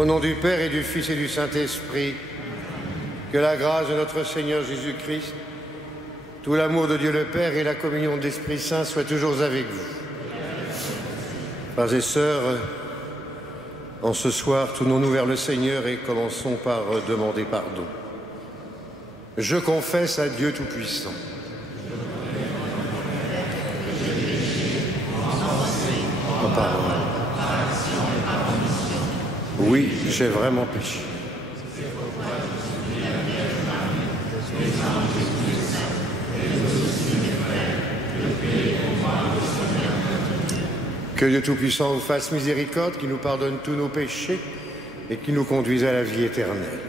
Au nom du Père et du Fils et du Saint-Esprit, que la grâce de notre Seigneur Jésus-Christ, tout l'amour de Dieu le Père et la communion de l'Esprit Saint soient toujours avec vous. Frères et sœurs, en ce soir, tournons-nous vers le Seigneur et commençons par demander pardon. Je confesse à Dieu Tout-Puissant. En parole. Oui, j'ai vraiment péché. Que Dieu Tout-Puissant vous fasse miséricorde, qu'il nous pardonne tous nos péchés et qu'il nous conduise à la vie éternelle.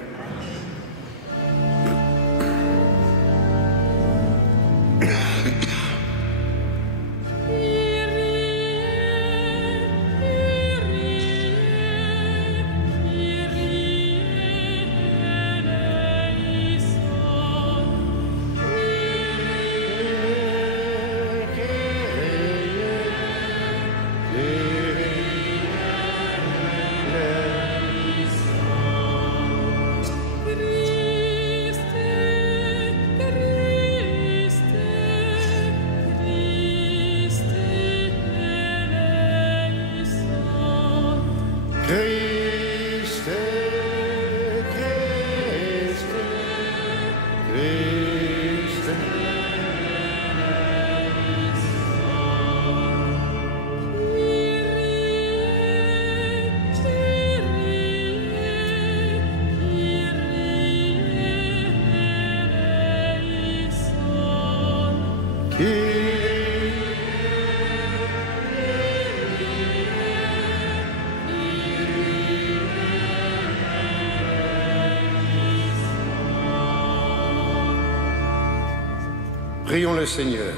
Prions le Seigneur.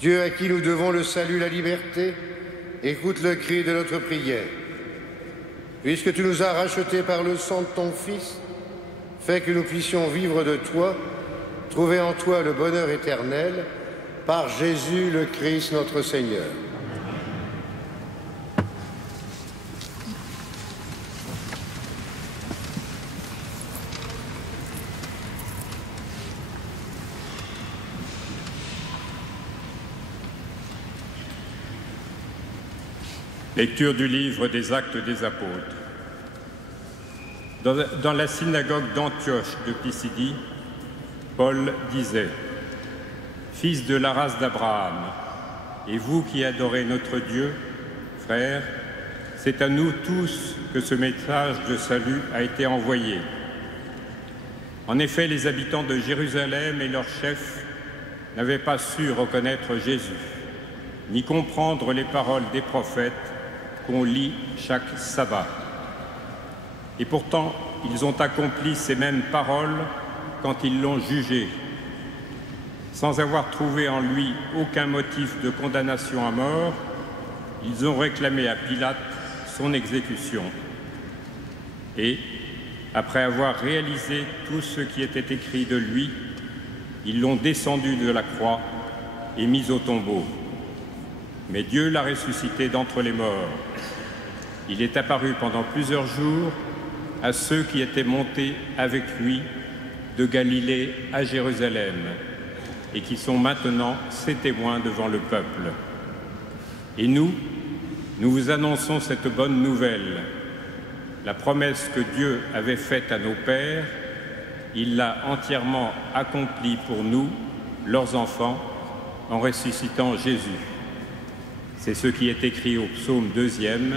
Dieu à qui nous devons le salut, la liberté, écoute le cri de notre prière. Puisque tu nous as rachetés par le sang de ton Fils, fais que nous puissions vivre de toi, trouver en toi le bonheur éternel, par Jésus le Christ notre Seigneur. Lecture du livre des Actes des Apôtres. Dans la synagogue d'Antioche de Pisidie, Paul disait « Fils de la race d'Abraham, et vous qui adorez notre Dieu, frères, c'est à nous tous que ce message de salut a été envoyé. En effet, les habitants de Jérusalem et leurs chefs n'avaient pas su reconnaître Jésus, ni comprendre les paroles des prophètes qu'on lit chaque sabbat. Et pourtant, ils ont accompli ces mêmes paroles quand ils l'ont jugé, sans avoir trouvé en lui aucun motif de condamnation à mort. Ils ont réclamé à Pilate son exécution. Et, après avoir réalisé tout ce qui était écrit de lui, ils l'ont descendu de la croix et mis au tombeau. Mais Dieu l'a ressuscité d'entre les morts. Il est apparu pendant plusieurs jours à ceux qui étaient montés avec lui de Galilée à Jérusalem et qui sont maintenant ses témoins devant le peuple. Et nous vous annonçons cette bonne nouvelle. La promesse que Dieu avait faite à nos pères, il l'a entièrement accomplie pour nous, leurs enfants, en ressuscitant Jésus. C'est ce qui est écrit au psaume 2e.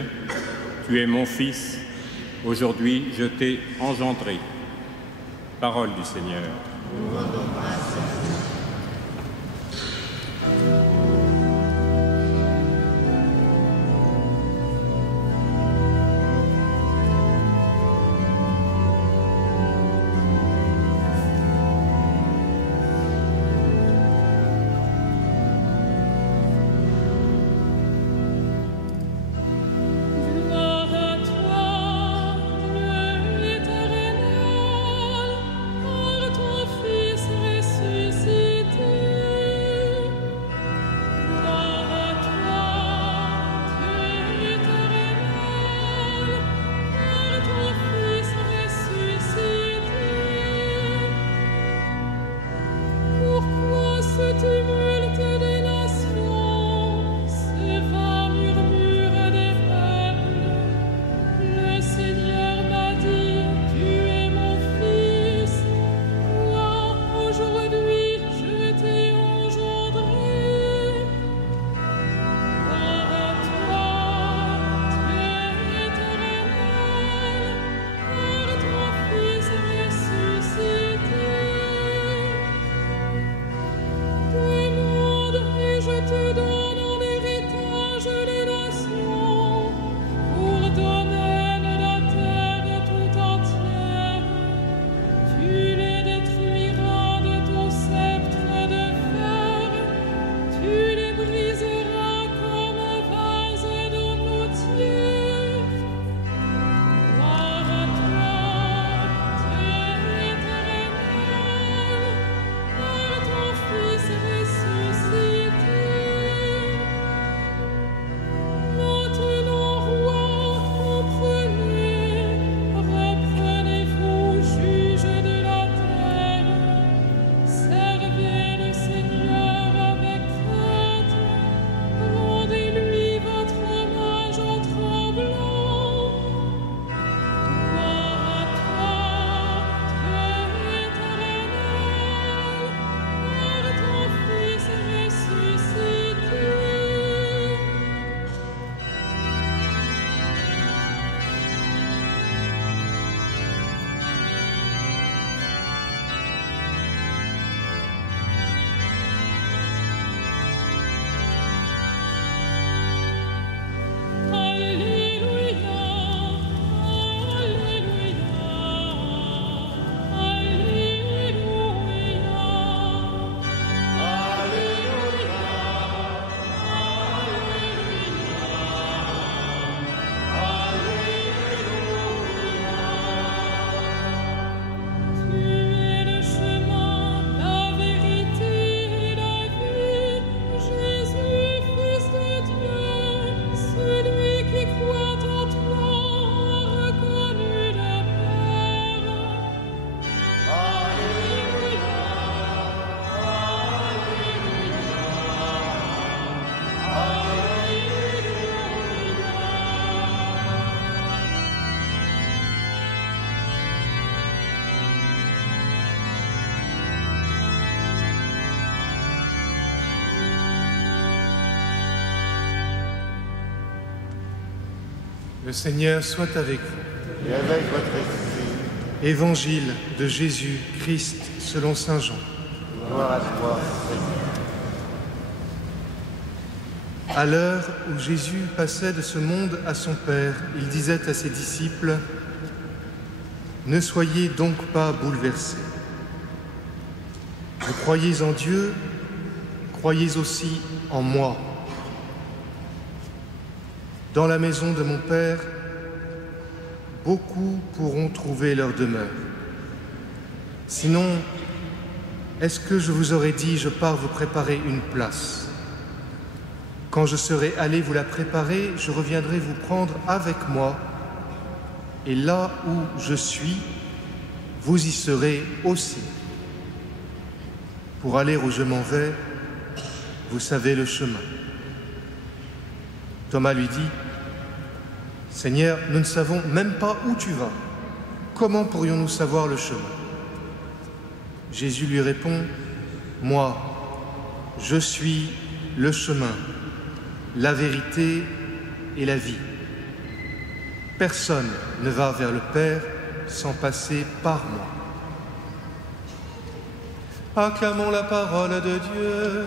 « Tu es mon Fils, aujourd'hui je t'ai engendré. » Parole du Seigneur. Le Seigneur soit avec vous. Et avec votre esprit. Évangile de Jésus-Christ selon saint Jean. Gloire à toi, Seigneur. À l'heure où Jésus passait de ce monde à son Père, il disait à ses disciples : « Ne soyez donc pas bouleversés. Vous croyez en Dieu, croyez aussi en moi. Dans la maison de mon Père, beaucoup pourront trouver leur demeure. Sinon, est-ce que je vous aurais dit, je pars vous préparer une place ? Quand je serai allé vous la préparer, je reviendrai vous prendre avec moi, et là où je suis, vous y serez aussi. Pour aller où je m'en vais, vous savez le chemin. » Thomas lui dit : « Seigneur, nous ne savons même pas où tu vas. Comment pourrions-nous savoir le chemin ? » Jésus lui répond : « Moi, je suis le chemin, la vérité et la vie. Personne ne va vers le Père sans passer par moi. » Acclamons la parole de Dieu.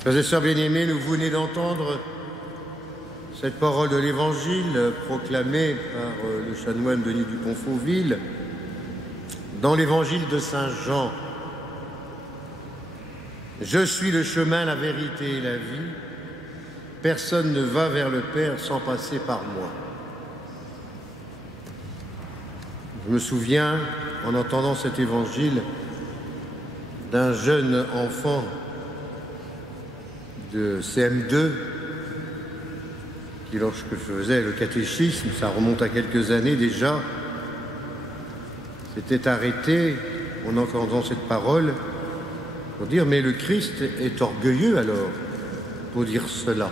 Frères et sœurs bien-aimés, nous venez d'entendre cette parole de l'Évangile proclamée par le chanoine Denis du Pont-Fauville dans l'Évangile de saint Jean. « Je suis le chemin, la vérité et la vie. Personne ne va vers le Père sans passer par moi. » Je me souviens, en entendant cet Évangile, d'un jeune enfant de CM2 qui, lorsque je faisais le catéchisme, ça remonte à quelques années déjà, s'était arrêté en entendant cette parole pour dire : mais le Christ est orgueilleux alors pour dire cela.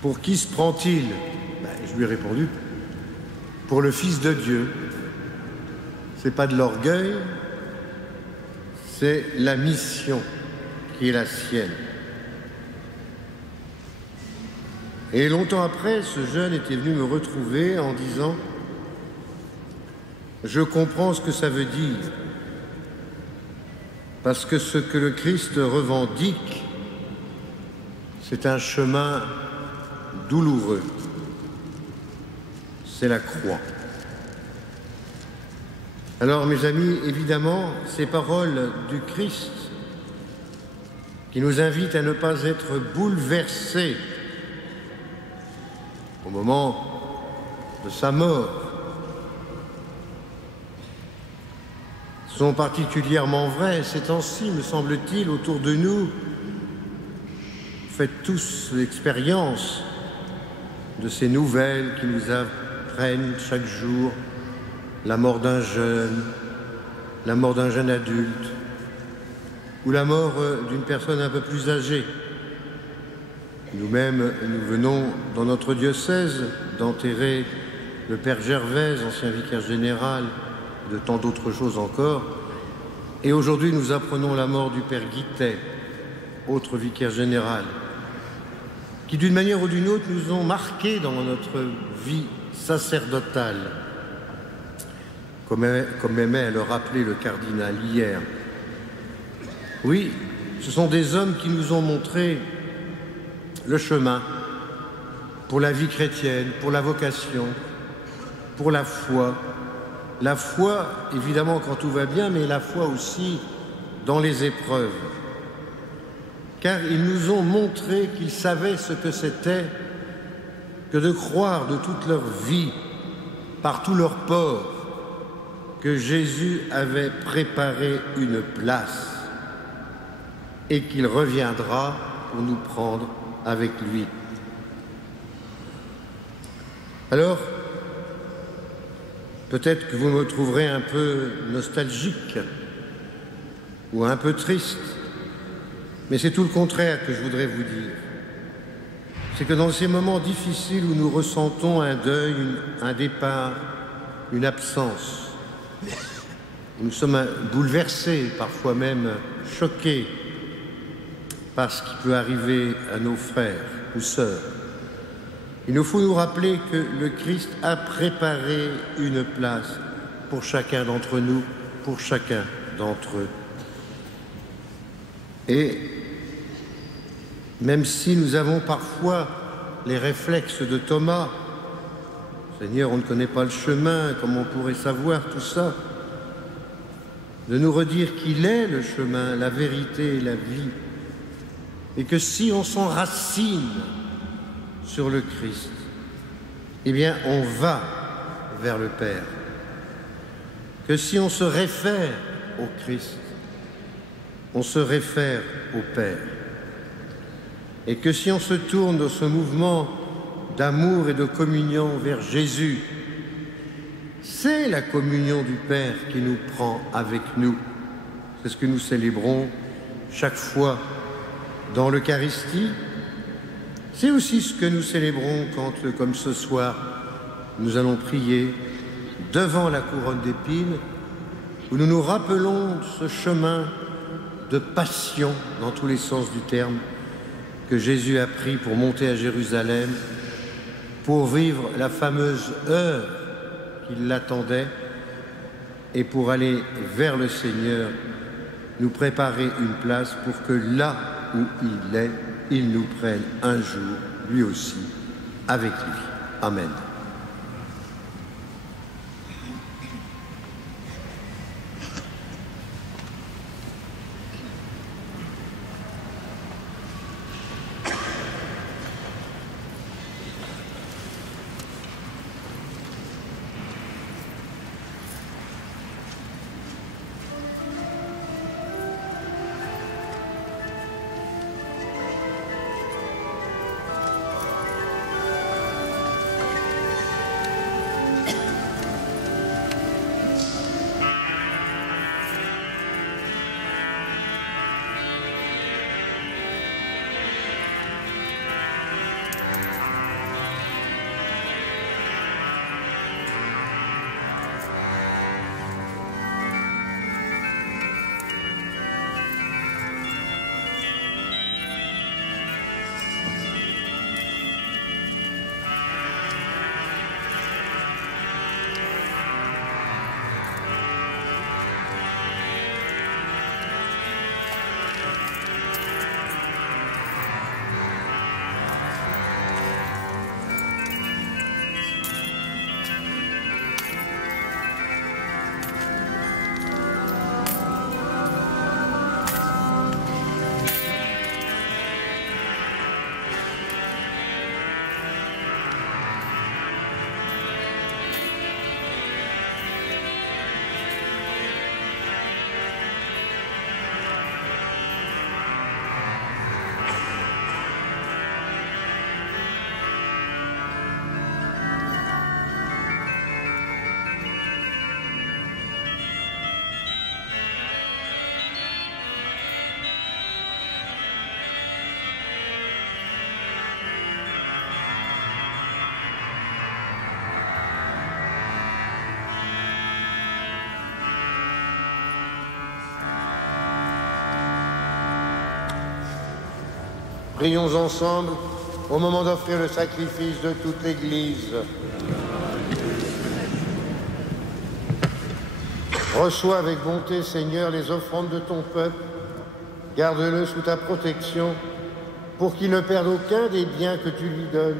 Pour qui se prend-il ? Je lui ai répondu : pour le Fils de Dieu. C'est pas de l'orgueil, c'est la mission qui est la sienne. Et longtemps après, ce jeune était venu me retrouver en disant : je comprends ce que ça veut dire, parce que ce que le Christ revendique, c'est un chemin douloureux, c'est la croix. Alors, mes amis, évidemment, ces paroles du Christ qui nous invite à ne pas être bouleversés au moment de sa mort, sont particulièrement vraies ces temps-ci, me semble-t-il, autour de nous. Vous faites tous l'expérience de ces nouvelles qui nous apprennent chaque jour la mort d'un jeune, la mort d'un jeune adulte, ou la mort d'une personne un peu plus âgée. Nous-mêmes, nous venons dans notre diocèse d'enterrer le Père Gervais, ancien vicaire général, de tant d'autres choses encore. Et aujourd'hui, nous apprenons la mort du Père Guittet, autre vicaire général, qui d'une manière ou d'une autre nous ont marqués dans notre vie sacerdotale, comme aimait à le rappeler le cardinal hier. Oui, ce sont des hommes qui nous ont montré le chemin pour la vie chrétienne, pour la vocation, pour la foi. La foi, évidemment, quand tout va bien, mais la foi aussi dans les épreuves. Car ils nous ont montré qu'ils savaient ce que c'était que de croire de toute leur vie, par tout leur port, que Jésus avait préparé une place et qu'il reviendra pour nous prendre avec lui. Alors, peut-être que vous me trouverez un peu nostalgique ou un peu triste, mais c'est tout le contraire que je voudrais vous dire. C'est que dans ces moments difficiles où nous ressentons un deuil, un départ, une absence, où nous sommes bouleversés, parfois même choqués par ce qui peut arriver à nos frères ou sœurs, il nous faut nous rappeler que le Christ a préparé une place pour chacun d'entre nous, pour chacun d'entre eux. Et même si nous avons parfois les réflexes de Thomas, Seigneur, on ne connaît pas le chemin, comment on pourrait savoir tout ça, de nous redire qu'il est le chemin, la vérité et la vie, et que si on s'enracine sur le Christ, eh bien on va vers le Père. Que si on se réfère au Christ, on se réfère au Père. Et que si on se tourne dans ce mouvement d'amour et de communion vers Jésus, c'est la communion du Père qui nous prend avec nous. C'est ce que nous célébrons chaque fois dans l'Eucharistie. C'est aussi ce que nous célébrons quand, comme ce soir, nous allons prier devant la couronne d'épines, où nous nous rappelons ce chemin de passion, dans tous les sens du terme, que Jésus a pris pour monter à Jérusalem, pour vivre la fameuse heure qui l'attendait et pour aller vers le Seigneur, nous préparer une place pour que là où il est, il nous prenne un jour, lui aussi, avec lui. Amen. Prions ensemble au moment d'offrir le sacrifice de toute l'Église. Reçois avec bonté, Seigneur, les offrandes de ton peuple. Garde-le sous ta protection pour qu'il ne perde aucun des biens que tu lui donnes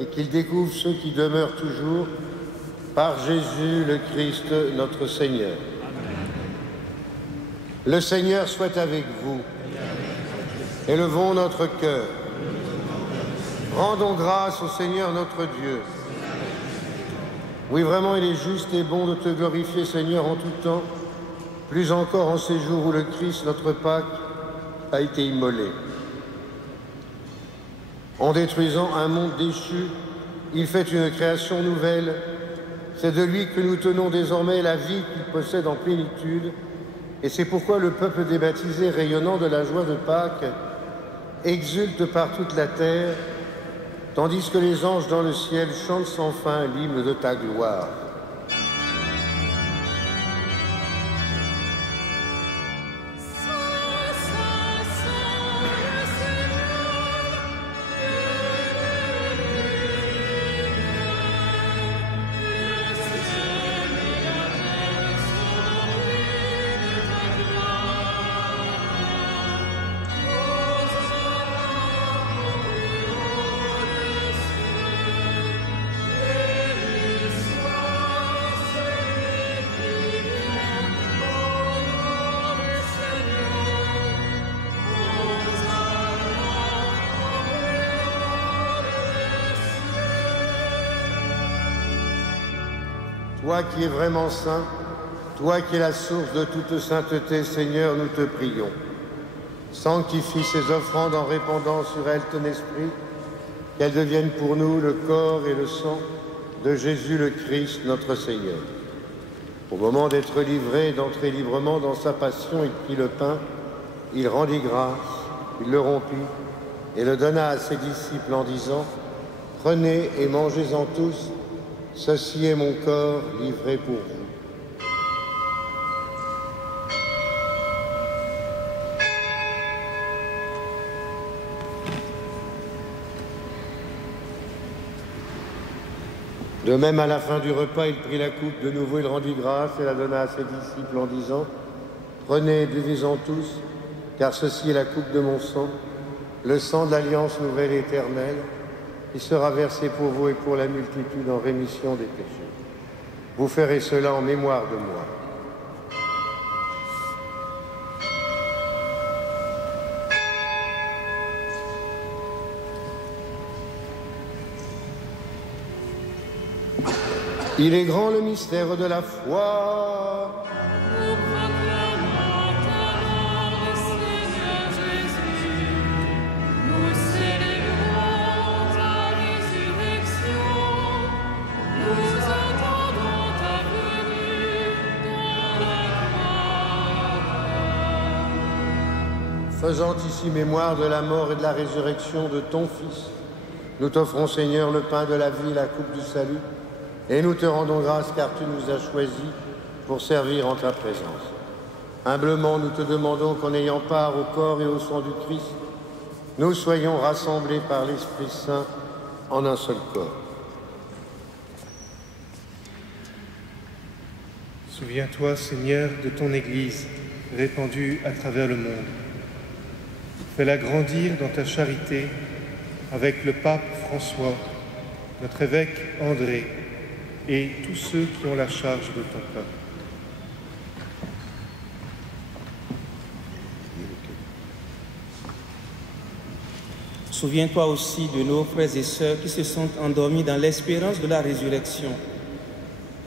et qu'il découvre ceux qui demeurent toujours par Jésus le Christ, notre Seigneur. Le Seigneur soit avec vous. Élevons notre cœur. Rendons grâce au Seigneur notre Dieu. Oui, vraiment, il est juste et bon de te glorifier, Seigneur, en tout temps, plus encore en ces jours où le Christ, notre Pâque, a été immolé. En détruisant un monde déchu, il fait une création nouvelle. C'est de lui que nous tenons désormais la vie qu'il possède en plénitude. Et c'est pourquoi le peuple des baptisés, rayonnant de la joie de Pâques, exulte par toute la terre, tandis que les anges dans le ciel chantent sans fin l'hymne de ta gloire. Toi qui es vraiment saint, toi qui es la source de toute sainteté, Seigneur, nous te prions. Sanctifie ces offrandes en répandant sur elles ton esprit, qu'elles deviennent pour nous le corps et le sang de Jésus le Christ, notre Seigneur. Au moment d'être livré et d'entrer librement dans sa passion, il prit le pain, il rendit grâce, il le rompit et le donna à ses disciples en disant « Prenez et mangez-en tous, ceci est mon corps livré pour vous. » De même, à la fin du repas, il prit la coupe, de nouveau il rendit grâce et la donna à ses disciples en disant « Prenez et buvez-en tous, car ceci est la coupe de mon sang, le sang de l'alliance nouvelle et éternelle, qui sera versé pour vous et pour la multitude en rémission des péchés. Vous ferez cela en mémoire de moi. » Il est grand le mystère de la foi. Nous proclamons ta mort, Seigneur Jésus. Nous célébrons ta résurrection. Nous attendons ta venue dans la gloire. Faisant ici mémoire de la mort et de la résurrection de ton Fils, nous t'offrons, Seigneur, le pain de la vie, la coupe du salut, et nous te rendons grâce car tu nous as choisis pour servir en ta présence. Humblement, nous te demandons qu'en ayant part au corps et au sang du Christ, nous soyons rassemblés par l'Esprit Saint en un seul corps. Souviens-toi, Seigneur, de ton Église répandue à travers le monde. Fais-la grandir dans ta charité avec le pape François, notre évêque André, et tous ceux qui ont la charge de ton peuple. Souviens-toi aussi de nos frères et sœurs qui se sont endormis dans l'espérance de la résurrection.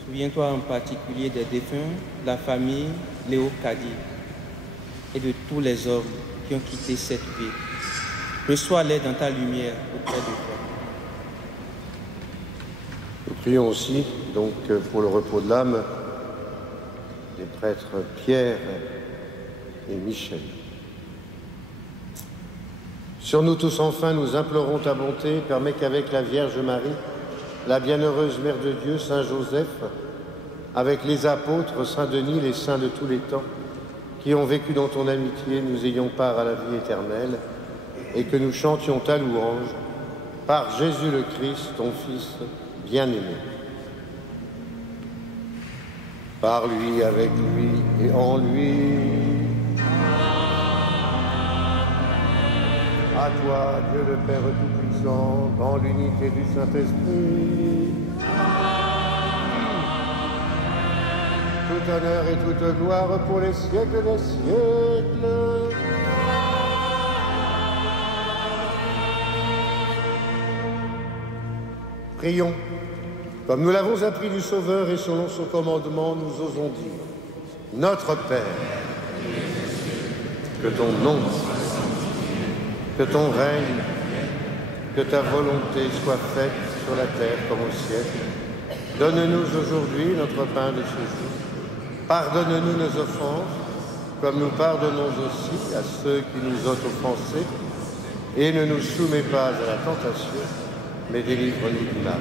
Souviens-toi en particulier des défunts, de la famille Léo Cady et de tous les hommes qui ont quitté cette vie. Reçois-les dans ta lumière auprès de toi. Nous prions aussi donc pour le repos de l'âme des prêtres Pierre et Michel. Sur nous tous enfin, nous implorons ta bonté, permets qu'avec la Vierge Marie, la bienheureuse Mère de Dieu, Saint Joseph, avec les apôtres, Saint Denis, les saints de tous les temps, qui ont vécu dans ton amitié, nous ayons part à la vie éternelle, et que nous chantions ta louange, par Jésus le Christ, ton Fils bien-aimé. Par lui, avec lui et en lui. À toi, Dieu le Père Tout-Puissant, dans l'unité du Saint-Esprit. Tout honneur et toute gloire pour les siècles des siècles. Prions. Comme nous l'avons appris du Sauveur et selon son commandement, nous osons dire « Notre Père, que ton nom, que ton règne, que ta volonté soit faite sur sur la terre comme au ciel. Donne-nous aujourd'hui notre pain de ce jour. Pardonne-nous nos offenses, comme nous pardonnons aussi à ceux qui nous ont offensés. Et ne nous soumets pas à la tentation, mais délivre-nous du mal.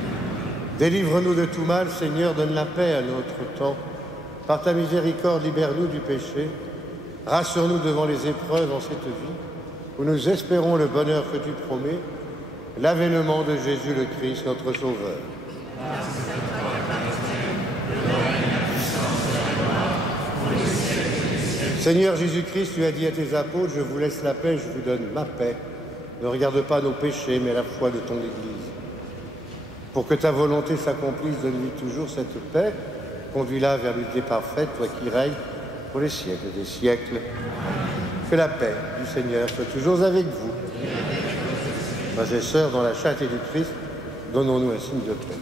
Délivre-nous de tout mal, Seigneur, donne la paix à notre temps. Par ta miséricorde, libère-nous du péché. Rassure-nous devant les épreuves en cette vie, où nous espérons le bonheur que tu promets, l'avènement de Jésus le Christ, notre Sauveur. Seigneur Jésus-Christ, tu as dit à tes apôtres, je vous laisse la paix, je vous donne ma paix. Ne regarde pas nos péchés, mais la foi de ton Église. Pour que ta volonté s'accomplisse, donne-lui toujours cette paix. Conduis-la vers l'unité parfaite, toi qui règnes pour les siècles des siècles. Que la paix du Seigneur soit toujours avec vous. Frères et sœurs, dans la charité du Christ, donnons-nous un signe de paix.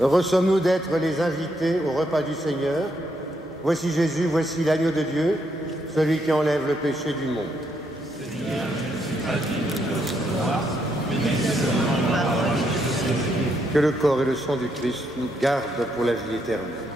Heureux sommes-nous d'être les invités au repas du Seigneur. Voici Jésus, voici l'agneau de Dieu, celui qui enlève le péché du monde. Seigneur, je ne suis pas digne de recevoir, mais dis seulement la parole de Jésus. Que le corps et le sang du Christ nous gardent pour la vie éternelle.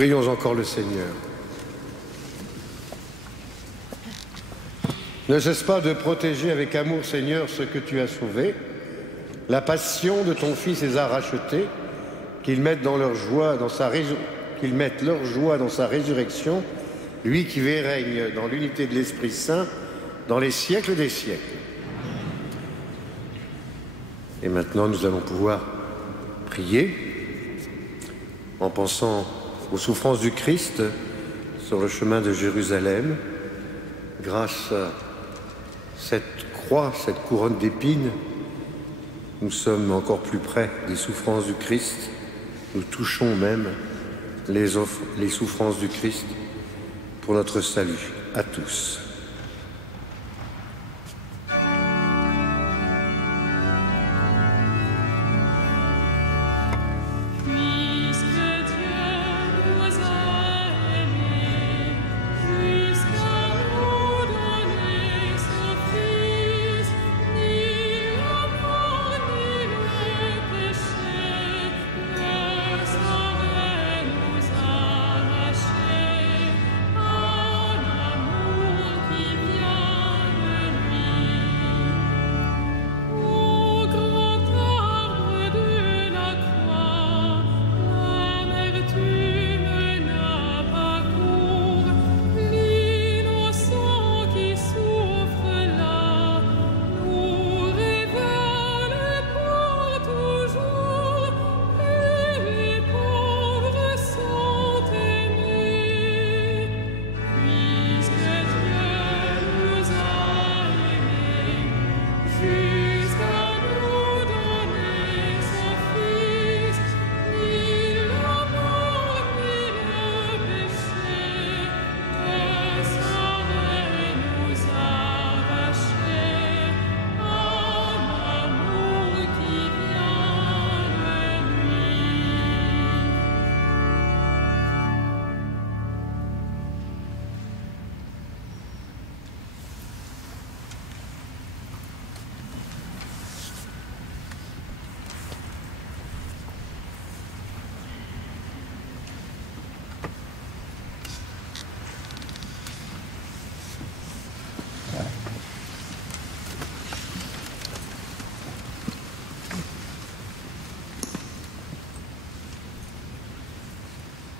Prions encore le Seigneur. Ne cesse pas de protéger avec amour, Seigneur, ce que tu as sauvé. La passion de ton Fils les a rachetés, qu'ils mettent leur joie dans sa résurrection, lui qui vit et règne dans l'unité de l'Esprit Saint, dans les siècles des siècles. Et maintenant, nous allons pouvoir prier en pensant aux souffrances du Christ sur le chemin de Jérusalem. Grâce à cette croix, cette couronne d'épines, nous sommes encore plus près des souffrances du Christ. Nous touchons même les souffrances du Christ pour notre salut à tous.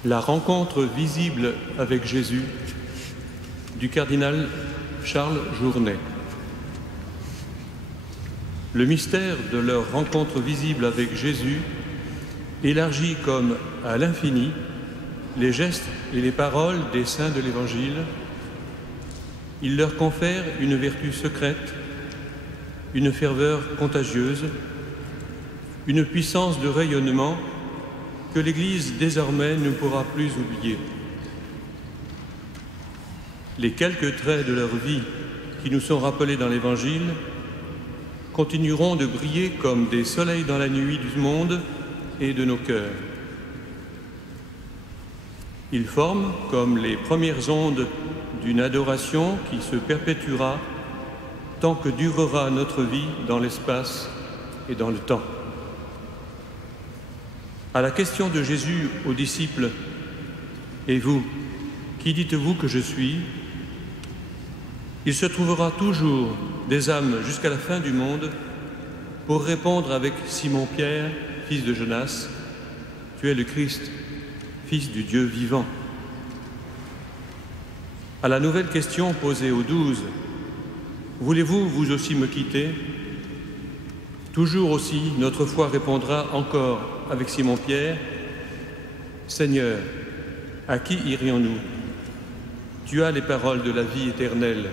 La rencontre visible avec Jésus du cardinal Charles Journet. Le mystère de leur rencontre visible avec Jésus élargit comme à l'infini les gestes et les paroles des saints de l'Évangile. Il leur confère une vertu secrète, une ferveur contagieuse, une puissance de rayonnement que l'Église désormais ne pourra plus oublier. Les quelques traits de leur vie qui nous sont rappelés dans l'Évangile continueront de briller comme des soleils dans la nuit du monde et de nos cœurs. Ils forment comme les premières ondes d'une adoration qui se perpétuera tant que durera notre vie dans l'espace et dans le temps. À la question de Jésus aux disciples « Et vous, qui dites-vous que je suis ?» il se trouvera toujours des âmes jusqu'à la fin du monde pour répondre avec Simon-Pierre, fils de Jonas, « Tu es le Christ, fils du Dieu vivant. » À la nouvelle question posée aux 12, « Voulez-vous vous aussi me quitter ?» Toujours aussi, notre foi répondra encore avec Simon-Pierre, « Seigneur, à qui irions-nous? Tu as les paroles de la vie éternelle. »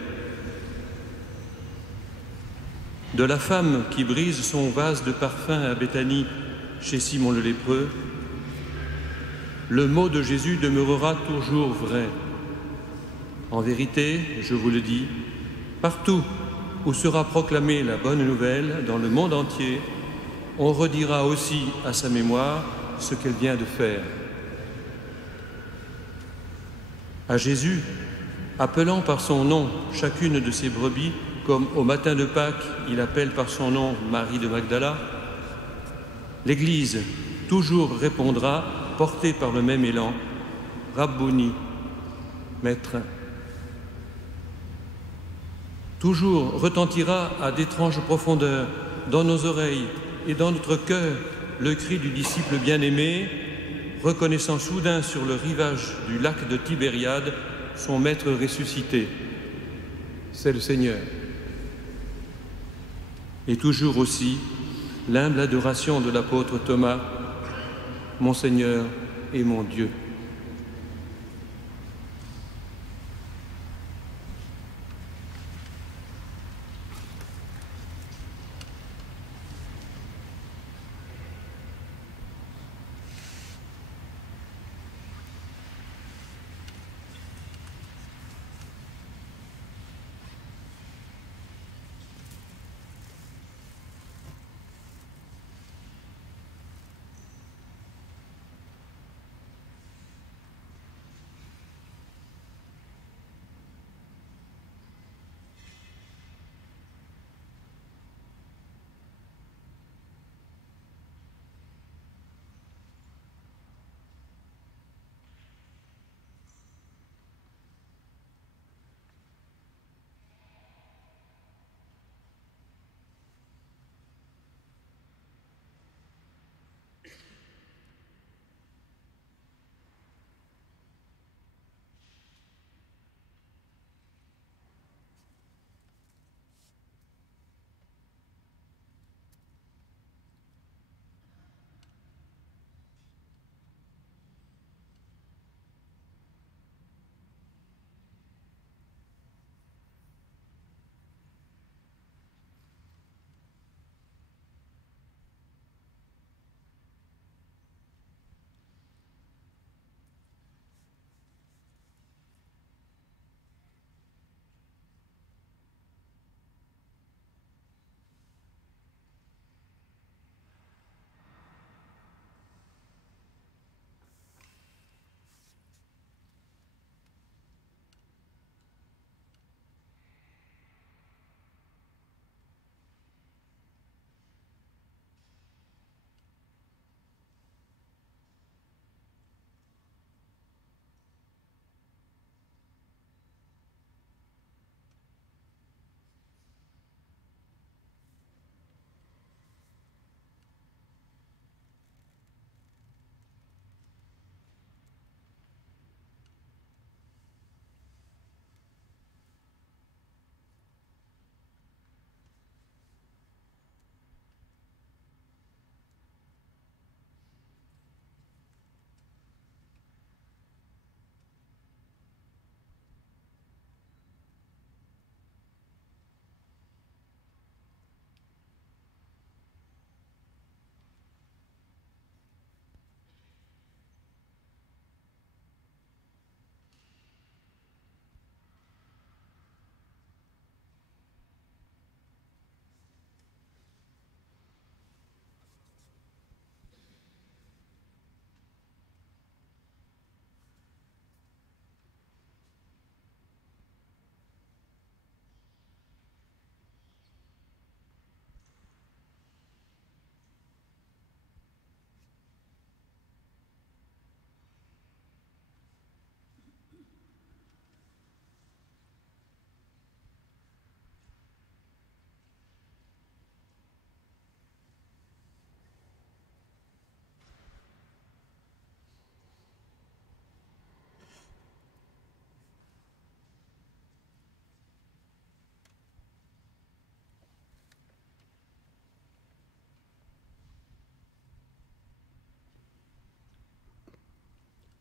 De la femme qui brise son vase de parfum à Béthanie chez Simon le lépreux, le mot de Jésus demeurera toujours vrai. En vérité, je vous le dis, partout où sera proclamée la bonne nouvelle dans le monde entier, on redira aussi à sa mémoire ce qu'elle vient de faire. À Jésus, appelant par son nom chacune de ses brebis, comme au matin de Pâques, il appelle par son nom Marie de Magdala, l'Église toujours répondra, portée par le même élan, Rabbouni, Maître. Toujours retentira à d'étranges profondeurs dans nos oreilles et dans notre cœur le cri du disciple bien-aimé, reconnaissant soudain sur le rivage du lac de Tibériade son Maître ressuscité. C'est le Seigneur. Et toujours aussi l'humble adoration de l'apôtre Thomas, mon Seigneur et mon Dieu.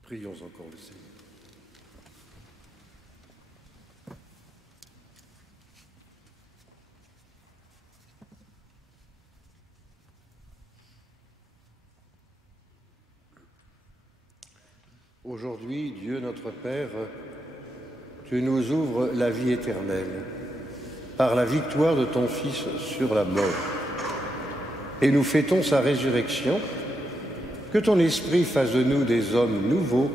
Prions encore le Seigneur. Aujourd'hui, Dieu notre Père, tu nous ouvres la vie éternelle par la victoire de ton Fils sur la mort. Et nous fêtons sa résurrection. Que ton Esprit fasse de nous des hommes nouveaux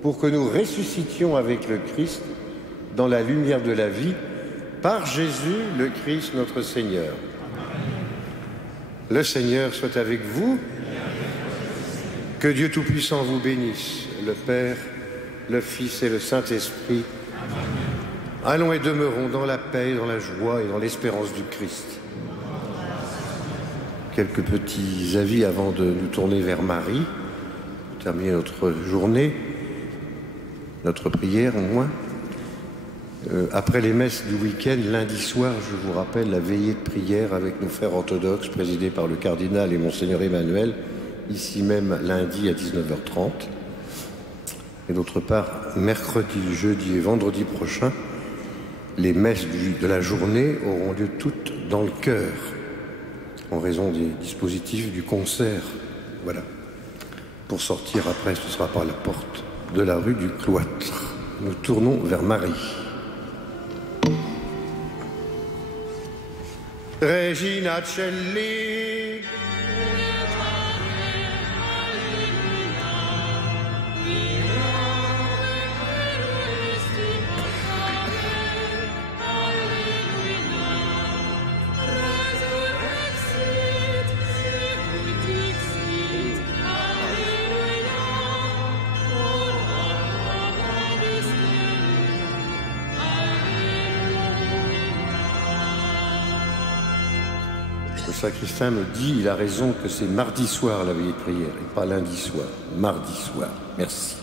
pour que nous ressuscitions avec le Christ dans la lumière de la vie, par Jésus le Christ notre Seigneur. Le Seigneur soit avec vous. Que Dieu Tout-Puissant vous bénisse, le Père le Fils et le Saint-Esprit. Allons et demeurons dans la paix, dans la joie et dans l'espérance du Christ. Quelques petits avis avant de nous tourner vers Marie, pour terminer notre journée, notre prière au moins. Après les messes du week-end, lundi soir, je vous rappelle la veillée de prière avec nos frères orthodoxes, présidée par le cardinal et Monseigneur Emmanuel, ici même lundi à 19h30. Et d'autre part, mercredi, jeudi et vendredi prochain, les messes de la journée auront lieu toutes dans le chœur, en raison des dispositifs du concert. Voilà. Pour sortir après, ce sera par la porte de la rue du Cloître. Nous tournons vers Marie. Regina Celli. Le sacristain me dit, il a raison, que c'est mardi soir la veillée de prière et pas lundi soir, mardi soir. Merci.